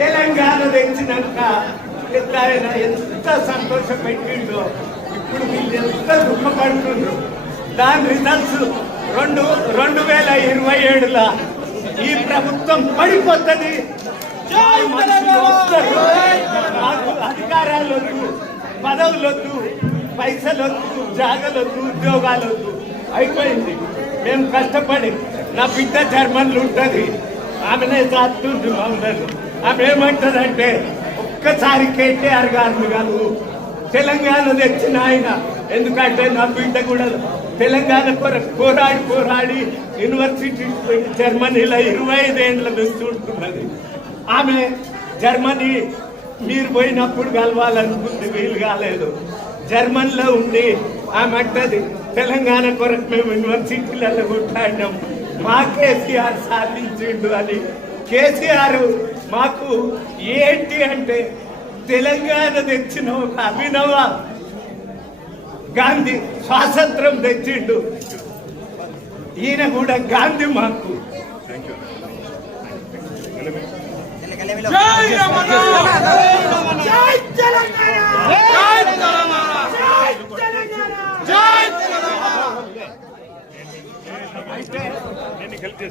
తెలంగాణ తెచ్చినాక పెద్ద ఆయన ఎంత సంతోషం పెట్టిండో ఇప్పుడు వీళ్ళు ఎంత దుఃఖపడుతుండ్రు. దాని రిజల్ట్స్ రెండు రెండు వేల ఇరవై ఏడులో ఈ ప్రభుత్వం పడిపోతుంది. అధికారాలు వద్దు పదవులు వద్దు పైసలు వద్దు జాగలొద్దు ఉద్యోగాలు వద్దు అయిపోయింది. మేము కష్టపడి నా బిడ్డ జర్మన్లు ఉంటుంది. ఆమెనే చాస్తుంది మమ్మల్ని ఆమె ఏమంటదంటే ఒక్కసారి కేటీఆర్ గారిని కాదు. తెలంగాణ తెచ్చిన ఆయన. ఎందుకంటే నా బిడ్డ కూడా తెలంగాణ కొరకు పోరాడి పోరాడి యూనివర్సిటీ జర్మనీలో ఇరవై ఐదేండ్ల నుంచి ఉంటున్నది. ఆమె జర్మనీ మీరు పోయినప్పుడు కలవాలనుకుంది వీలు కాలేదు. జర్మన్లో ఉండి ఆమె అంటది తెలంగాణ కొరకు మేము యూనివర్సిటీలలో కొట్లాడినాం. మా కేసీఆర్ సాధించిండు అని. కేసీఆర్ మాకు ఏంటి అంటే తెలంగాణ తెచ్చిన ఒక అభినవ గాంధీ స్వాతంత్రం తెచ్చిండు. ఈయన కూడా గాంధీ మాకు. జై రమణ খেলতে